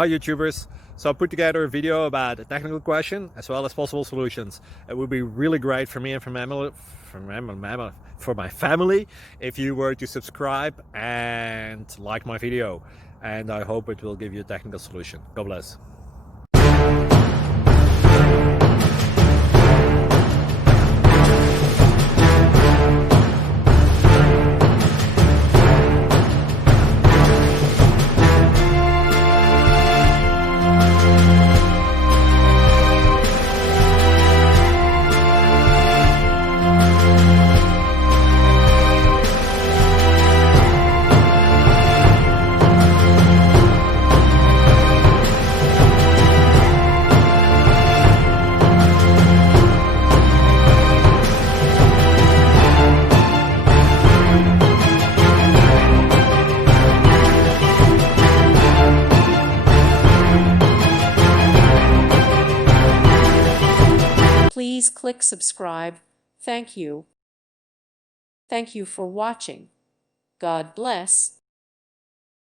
Hi YouTubers! So I put together a video about a technical question as well as possible solutions. It would be really great for me and for my family if you were to subscribe and like my video, and I hope it will give you a technical solution. God bless. Please click subscribe. Thank you. Thank you for watching. God bless.